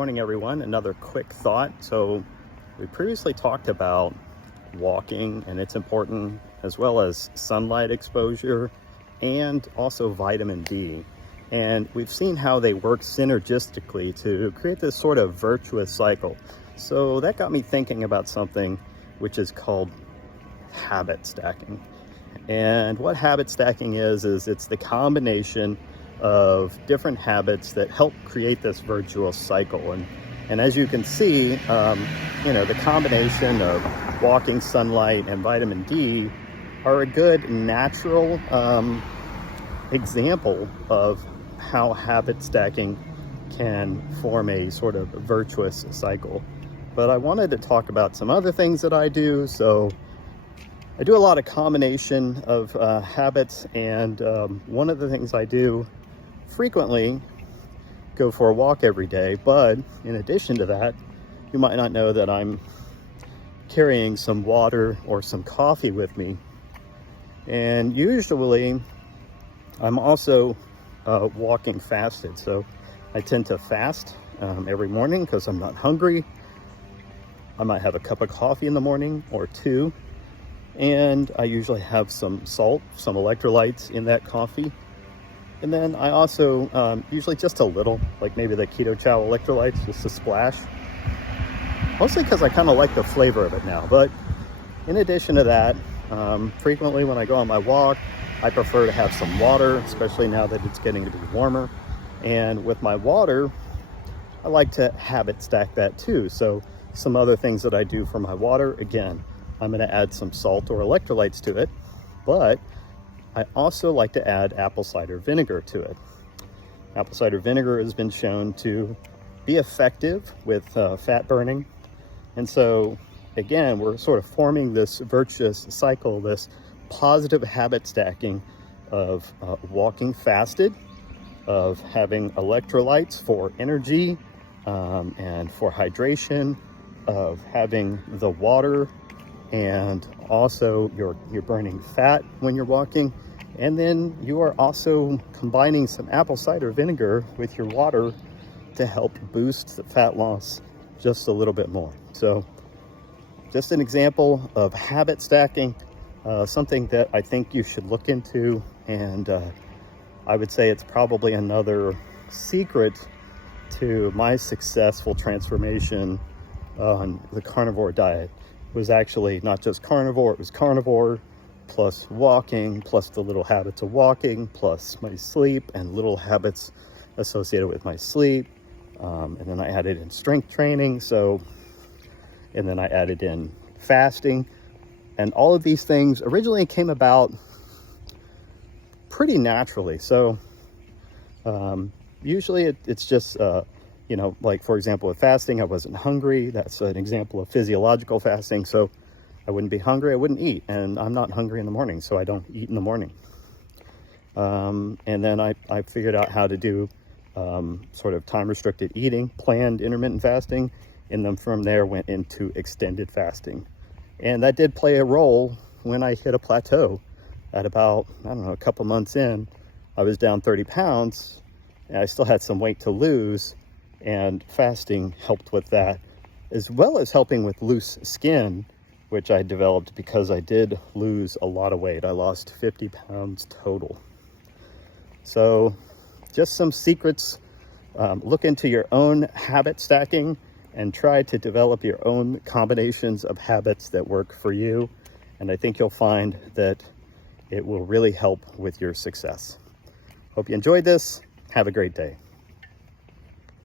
Morning everyone. Another quick thought. So we previously talked about walking and it's important, as well as sunlight exposure and also vitamin D. And we've seen how they work synergistically to create this sort of virtuous cycle. So that got me thinking about something which is called habit stacking. And what habit stacking is it's the combination of different habits that help create this virtuous cycle. And as you can see, the combination of walking, sunlight, and vitamin D are a good natural example of how habit stacking can form a sort of virtuous cycle. But I wanted to talk about some other things that I do. So I do a lot of combination of habits, and one of the things I do frequently, go for a walk every day. But in addition to that, you might not know that I'm carrying some water or some coffee with me. And usually I'm also walking fasted. So I tend to fast every morning because I'm not hungry. I might have a cup of coffee in the morning or two. And I usually have some salt, some electrolytes in that coffee. And then I also, usually just a little, like maybe the Keto Chow electrolytes, just a splash. Mostly because I kind of like the flavor of it now. But in addition to that, frequently when I go on my walk, I prefer to have some water, especially now that it's getting to be warmer. And with my water, I like to habit stack that too. So some other things that I do for my water, again, I'm going to add some salt or electrolytes to it, but I also like to add apple cider vinegar to it. Apple cider vinegar has been shown to be effective with fat burning. And so, again, we're sort of forming this virtuous cycle, this positive habit stacking of walking fasted, of having electrolytes for energy and for hydration, of having the water, and also you're burning fat when you're walking. And then you are also combining some apple cider vinegar with your water to help boost the fat loss just a little bit more. So just an example of habit stacking, something that I think you should look into. And I would say it's probably another secret to my successful transformation on the carnivore diet. Was actually not just carnivore, it was carnivore plus walking, plus the little habits of walking, plus my sleep and little habits associated with my sleep. And then I added in strength training. And then I added in fasting. And all of these things originally came about pretty naturally. So usually it's just, like for example, with fasting, I wasn't hungry. That's an example of physiological fasting. So I wouldn't be hungry, I wouldn't eat. And I'm not hungry in the morning, so I don't eat in the morning. And then I figured out how to do sort of time-restricted eating, planned intermittent fasting. And then from there went into extended fasting. And that did play a role when I hit a plateau at about, a couple months in. I was down 30 pounds and I still had some weight to lose. And fasting helped with that, as well as helping with loose skin, which I developed because I did lose a lot of weight. I lost 50 pounds total. So just some secrets. Look into your own habit stacking and try to develop your own combinations of habits that work for you. And I think you'll find that it will really help with your success. Hope you enjoyed this. Have a great day.